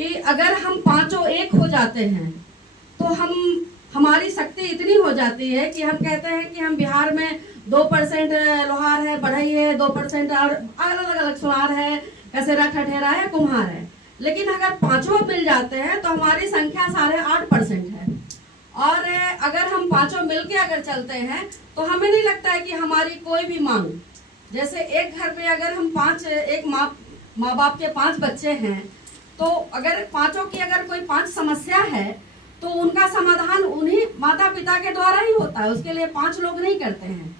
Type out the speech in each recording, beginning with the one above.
कि अगर हम पांचों एक हो जाते हैं तो हमारी शक्ति इतनी हो जाती है कि हम कहते हैं कि हम बिहार में 2% लोहार है, बढ़ई है, 2% और अलग अलग सुनार है, कसेरा, ठठेरा है, कुम्हार है। लेकिन अगर पांचों मिल जाते हैं तो हमारी संख्या 8.5% है। और अगर हम पांचों मिलके अगर चलते हैं तो हमें नहीं लगता है कि हमारी कोई भी मांग, जैसे एक घर पे अगर हम एक माँ बाप के 5 बच्चे हैं तो अगर पांचों की अगर कोई 5 समस्या है तो उनका समाधान उन्हीं माता पिता के द्वारा ही होता है। उसके लिए 5 लोग नहीं करते हैं,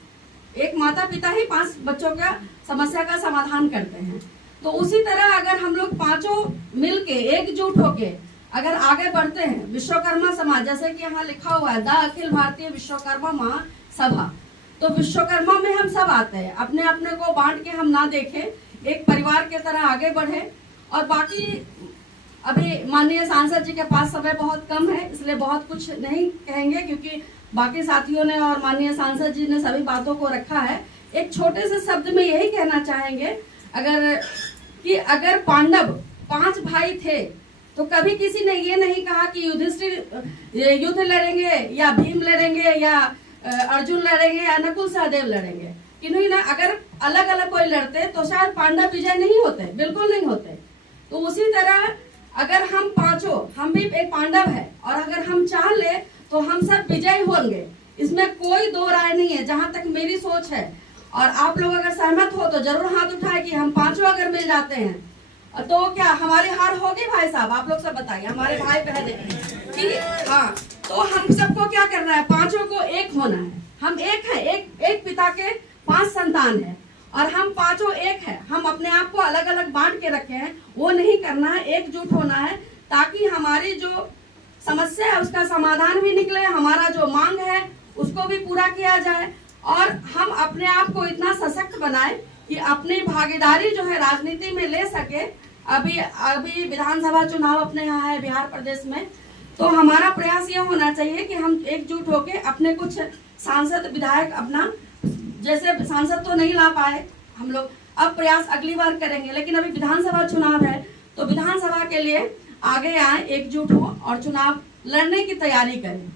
एक माता पिता ही 5 बच्चों का समस्या का समाधान करते हैं। तो उसी तरह अगर हम लोग पांचों मिलके एकजुट होके अगर आगे बढ़ते हैं, विश्वकर्मा समाज, जैसे कि यहाँ लिखा हुआ है द अखिल भारतीय विश्वकर्मा महासभा, तो विश्वकर्मा में हम सब आते हैं, अपने अपने को बांट के हम ना देखें, एक परिवार के तरह आगे बढ़े। और बाकी अभी माननीय सांसद जी के पास समय बहुत कम है, इसलिए बहुत कुछ नहीं कहेंगे क्योंकि बाकी साथियों ने और माननीय सांसद जी ने सभी बातों को रखा है। एक छोटे से शब्द में यही कहना चाहेंगे अगर पांडव 5 भाई थे तो कभी किसी ने ये नहीं कहा कि युधिष्ठिर युद्ध लड़ेंगे या भीम लड़ेंगे या अर्जुन लड़ेंगे या नकुल सहदेव लड़ेंगे। किन्हीं ना अगर अलग अलग कोई लड़ते तो शायद पांडव विजय नहीं होते, बिल्कुल नहीं होते। तो उसी तरह अगर हम पांचों, हम भी एक पांडव है और अगर हम चाह ले तो हम सब विजयी होंगे, इसमें कोई दो राय नहीं है, जहां तक मेरी सोच है। और आप लोग अगर सहमत हो तो जरूर हाथ उठाए कि हम पांचों अगर मिल जाते हैं तो क्या हमारी हार होगी? भाई साहब आप लोग सब बताइए, हमारे भाई बहन कि हाँ, तो हम सबको क्या करना है, पांचों को एक होना है। हम एक हैं, एक पिता के 5 संतान है और हम पांचों एक है। हम अपने आप को अलग अलग बांट के रखे हैं, वो नहीं करना है, एकजुट होना है ताकि हमारी जो समस्या है उसका समाधान भी निकले, हमारा जो मांग है उसको भी पूरा किया जाए और हम अपने आप को इतना सशक्त बनाए कि अपनी भागीदारी जो है राजनीति में ले सके। अभी विधानसभा चुनाव अपने यहाँ है बिहार प्रदेश में, तो हमारा प्रयास ये होना चाहिए कि हम एकजुट होके अपने कुछ सांसद विधायक अपना, जैसे सांसद तो नहीं ला पाए हम लोग, अब प्रयास अगली बार करेंगे, लेकिन अभी विधानसभा चुनाव है तो विधानसभा के लिए आगे आए, एकजुट हो और चुनाव लड़ने की तैयारी करें।